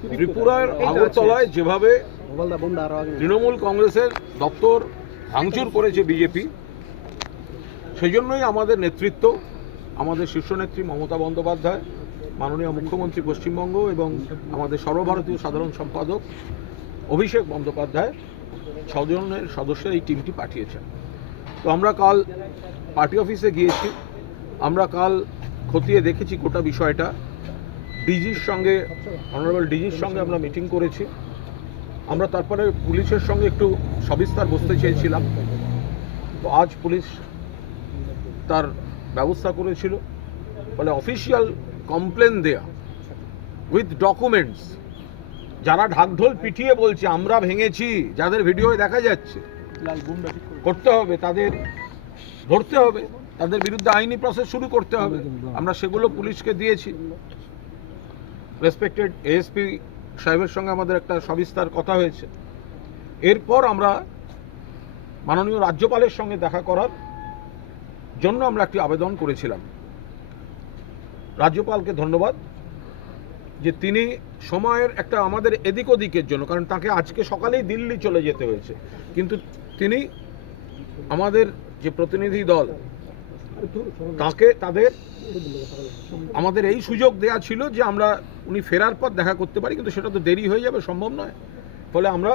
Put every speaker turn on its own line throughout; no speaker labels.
ত্রিপুরার আগরতলায় যেভাবে তৃণমূল কংগ্রেসের দপ্তর ভাঙচুর করেছে বিজেপি। সেই জন্যই আমাদের নেতৃত্ব আমাদের শীর্ষ নেত্রী মমতা বন্দ্যোপাধ্যায় মাননীয় মুখ্যমন্ত্রী পশ্চিমবঙ্গ এবং আমাদের সর্বভারতীয় সাধারণ সম্পাদক অভিষেক বন্দ্যোপাধ্যায় ছজনের সদস্যের এই টিমটি পাঠিয়েছেন। তো আমরা কাল পার্টি অফিসে গিয়েছি। আমরা কাল খতিয়ে দেখেছি গোটা বিষয়টা। ডিজির সঙ্গে অনারেবল ডিজির সঙ্গে আমরা মিটিং করেছি। আমরা তারপরে পুলিশের সঙ্গে একটু সবিস্তার বসতে চেয়েছিলাম। তো আজ পুলিশ তার ব্যবস্থা করেছিল। ফলে অফিসিয়াল কমপ্লেন দেয়া উইথ ডকুমেন্টস যারা ঢাকঢোল পিটিয়ে বলছে, আমরা ভেঙেছি, যাদের ভিডিও দেখা যাচ্ছে, করতে হবে, তাদের ধরতে হবে, তাদের বিরুদ্ধে আইনি প্রসেস শুরু করতে হবে। আমরা সেগুলো পুলিশকে দিয়েছি। রেসপেক্টেড এএসপি সাহেবের সঙ্গে আমাদের একটা সবিস্তার কথা হয়েছে। এরপর আমরা মাননীয় রাজ্যপালের সঙ্গে দেখা করার জন্য আমরা একটি আবেদন করেছিলাম। রাজ্যপালকে ধন্যবাদ যে তিনি সময়ের একটা আমাদের এদিক ওদিকের জন্য, কারণ তাকে আজকে সকালেই দিল্লি চলে যেতে হয়েছে। কিন্তু তিনি আমাদের যে প্রতিনিধি দল তাকে তাদের আমাদের এই সুযোগ দেয়া ছিল যে আমরা উনি ফেরার পর দেখা করতে পারি, কিন্তু সেটা তো দেরি হয়ে যাবে, সম্ভব নয়। ফলে আমরা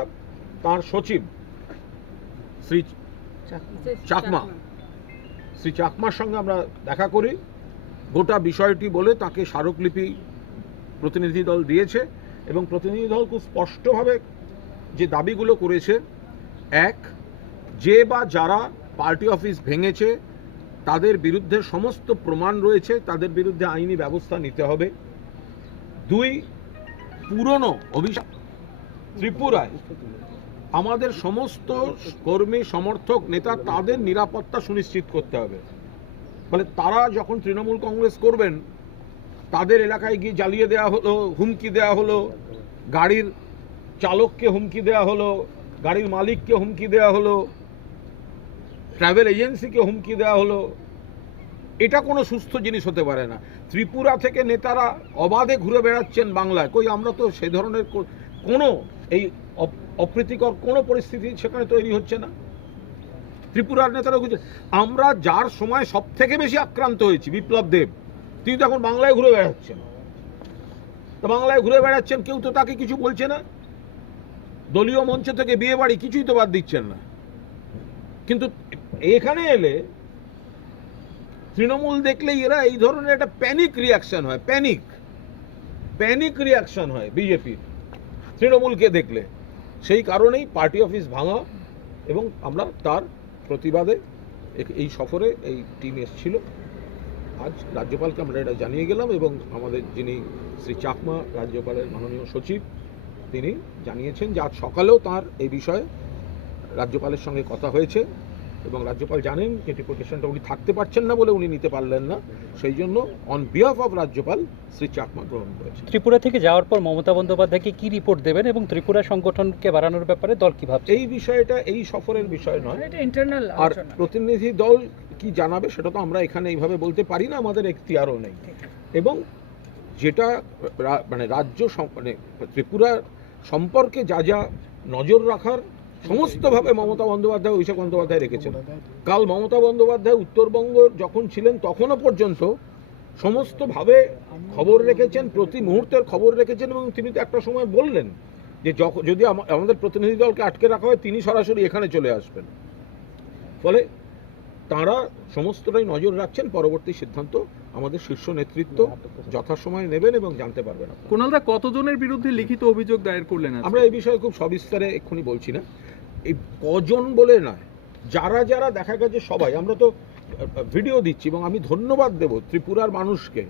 তার সচিব, শ্রী চাকমা, শ্রী চাকমার সঙ্গে আমরা দেখা করি। গোটা বিষয়টি বলে তাকে স্মারকলিপি প্রতিনিধি দল দিয়েছে এবং প্রতিনিধি দল খুব স্পষ্টভাবে যে দাবিগুলো করেছে, এক, যে বা যারা পার্টি অফিস ভেঙেছে তাদের বিরুদ্ধে সমস্ত প্রমাণ রয়েছে, তাদের বিরুদ্ধে আইনি ব্যবস্থা নিতে হবে। দুই, পুরনো অভিশাপ, ত্রিপুরায় আমাদের সমস্ত কর্মী, সমর্থক, নেতা তাদের নিরাপত্তা সুনিশ্চিত করতে হবে। ফলে তারা যখন তৃণমূল কংগ্রেস করবেন, তাদের এলাকায় গিয়ে জ্বালিয়ে দেওয়া হলো, হুমকি দেওয়া হলো, গাড়ির চালককে হুমকি দেওয়া হলো, গাড়ির মালিককে হুমকি দেওয়া হলো ট্রাভেল এজেন্সিকে হুমকি দেওয়া হলো, এটা কোনো সুস্থ জিনিস হতে পারে না। ত্রিপুরা থেকে নেতারা অবাধে ঘুরে বেড়াচ্ছেন বাংলায়। কই, আমরা তো সেই ধরনের কোনো এই অপ- অপ্রীতিকর কোনো পরিস্থিতি সেখানে তৈরি হচ্ছে না। ত্রিপুরার নেতারা আমরা যার সময় সব থেকে বেশি আক্রান্ত হয়েছি, বিপ্লব দেব, তিনি তো এখন বাংলায় ঘুরে বেড়াচ্ছেন। তো বাংলায় ঘুরে বেড়াচ্ছেন, কেউ তো তাকে কিছু বলছে না। দলীয় মঞ্চ থেকে বিয়ে বাড়ি কিছুই তো বাদ দিচ্ছেন না। কিন্তু এখানে এলে তৃণমূল দেখলেই এরা এই ধরনের একটা প্যানিক রিয়াকশন হয় প্যানিক প্যানিক রিয়াকশন হয় বিজেপির তৃণমূলকে দেখলে। সেই কারণেই পার্টি অফিস ভাঙা এবং আমরা তার প্রতিবাদে এই সফরে এই টিম এসেছিল। আজ রাজ্যপালকে আমরা এটা জানিয়ে গেলাম এবং আমাদের যিনি শ্রী চাকমা, রাজ্যপালের মাননীয় সচিব, তিনি জানিয়েছেন যে আজ সকালেও তার এই বিষয়ে রাজ্যপালের সঙ্গে কথা হয়েছে। এবং রাজ্যপাল জানেন যে ডেপুটেশনটা উনি থাকতে পারছেন না বলে উনি নিতে পারলেন না। সেই জন্য অন বিহাফ অফ রাজ্যপাল শ্রী চাকমা গ্রহণ করেছেন।
ত্রিপুরা থেকে যাওয়ার পর মমতা বন্দ্যোপাধ্যায়কে কি রিপোর্ট দেবেন এবং ত্রিপুরা সংগঠনকে বাড়ানোর ব্যাপারে দল কি ভাবছে?
এই বিষয়টা এই সফরের বিষয় নয়।
এটা ইন্টারনাল
আর প্রতিনিধি দল কি জানাবে সেটা তো আমরা এখানে এইভাবে বলতে পারি না আমাদের এখতিয়ারও নেই। এবং যেটা মানে রাজ্য মানে ত্রিপুরা সম্পর্কে যা যা নজর রাখার সমস্তভাবে মমতা বন্দ্যোপাধ্যায় অভিষেক বন্দ্যোপাধ্যায় রেখেছেন কাল মমতা বন্দ্যোপাধ্যায় উত্তরবঙ্গ যখন ছিলেন তখনও পর্যন্ত সমস্তভাবে খবর রেখেছেন প্রতি মুহূর্তের খবর রেখেছেন এবং তিনি তো একটা সময় বললেন যে যদি আমাদের প্রতিনিধি দলকে আটকে রাখা হয় তিনি সরাসরি এখানে চলে আসবেন ফলে তারা সমস্তটাই নজর রাখছেন পরবর্তী সিদ্ধান্ত আমাদের শীর্ষ নেতৃত্ব যথাসময়ে নেবেন এবং জানতে পারবেন।
কুণালদা কতজনের বিরুদ্ধে লিখিত অভিযোগ দায়ের করলেন?
আমরা এই বিষয়ে খুব সবিস্তারে এক্ষুনি বলছি না এই কজন বলে নয় যারা যারা দেখা গেছে সবাই আমরা তো ভিডিও দিচ্ছি এবং আমি ধন্যবাদ দেব ত্রিপুরার মানুষকে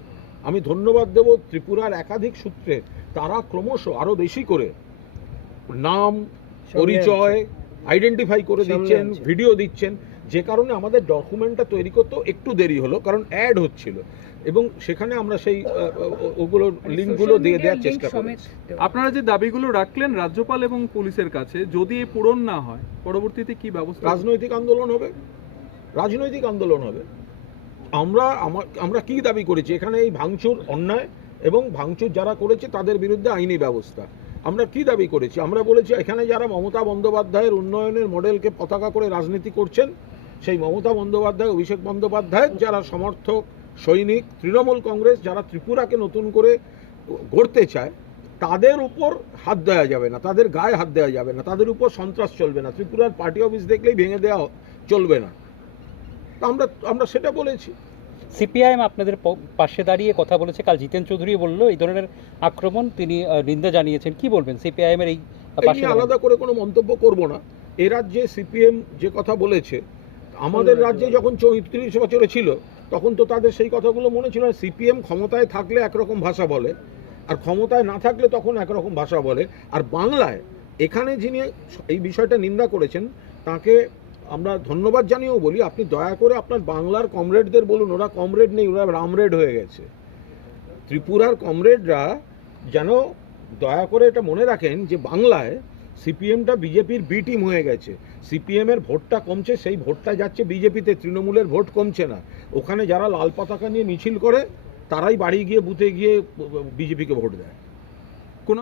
আমি ধন্যবাদ দেব ত্রিপুরার একাধিক সূত্রে তারা ক্রমশ আরও বেশি করে নাম পরিচয় আইডেন্টিফাই করে দিচ্ছেন ভিডিও দিচ্ছেন যে কারণে আমাদের ডকুমেন্টটা তৈরি করতেও একটু দেরি হলো কারণ অ্যাড হচ্ছিল। এবং সেখানে আমরা সেই ওগুলো লিঙ্কগুলো দিয়ে দেওয়ার চেষ্টা করেছি।
আপনারা যে দাবিগুলো রাখলেন রাজ্যপাল এবং পুলিশের কাছে যদি এ পূরণ না হয় পরবর্তীতে কি ব্যবস্থা?
রাজনৈতিক আন্দোলন হবে। রাজনৈতিক আন্দোলন হবে। আমরা আমা- আমরা কি দাবি করেছি? এখানে এই ভাঙচুর অন্যায় এবং ভাঙচুর যারা করেছে তাদের বিরুদ্ধে আইনি ব্যবস্থা। আমরা কি দাবি করেছি? আমরা বলেছি এখানে যারা মমতা বন্দ্যোপাধ্যায়ের উন্নয়নের মডেলকে পতাকা করে রাজনীতি করছেন সেই মমতা বন্দ্যোপাধ্যায় অভিষেক বন্দ্যোপাধ্যায়ের যারা সমর্থক সৈনিক তৃণমূল কংগ্রেস যারা ত্রিপুরাকে নতুন করে গড়তে চায় তাদের উপর হাত দেওয়া যাবে না তাদের গায়ে হাত দেওয়া যাবে না তাদের উপর সন্ত্রাস চলবে না ত্রিপুরার পার্টি অফিস দেখলেই ভেঙে দেওয়া চলবে না। তা আমরা আমরা সেটা বলেছি।
সিপিআইএম আপনাদের পাশে দাঁড়িয়ে কথা বলেছে কাল জিতেন চৌধুরী বলল এই ধরনের আক্রমণ তিনি নিন্দা জানিয়েছেন। কি বলবেন সিপিআইএম এর এই
আলাদা করে কোনো মন্তব্য করব না। এ রাজ্যে সিপিএম যে কথা বলেছে আমাদের রাজ্যে যখন চৌত্রিশ বছরে ছিল তখন তো তাদের সেই কথাগুলো মনে ছিল না। সিপিএম ক্ষমতায় থাকলে একরকম ভাষা বলে, আর ক্ষমতায় না থাকলে তখন একরকম ভাষা বলে। আর বাংলায়, এখানে যিনি এই বিষয়টা নিন্দা করেছেন, তাকে আমরা ধন্যবাদ জানিয়েও বলি, আপনি দয়া করে আপনার বাংলার কমরেডদের বলুন, ওরা কমরেড নেই, ওরা রামরেড হয়ে গেছে। ত্রিপুরার কমরেডরা যেন দয়া করে এটা মনে রাখেন যে বাংলায় সিপিএমটা বিজেপির বি টিম হয়ে গেছে। সিপিএমের ভোটটা কমছে, সেই ভোটটা যাচ্ছে বিজেপিতে, তৃণমূলের ভোট কমছে না। ওখানে যারা লাল পতাকা নিয়ে মিছিল করে, তারাই বাড়ি গিয়ে, বুথে গিয়ে বিজেপিকে ভোট দেয়।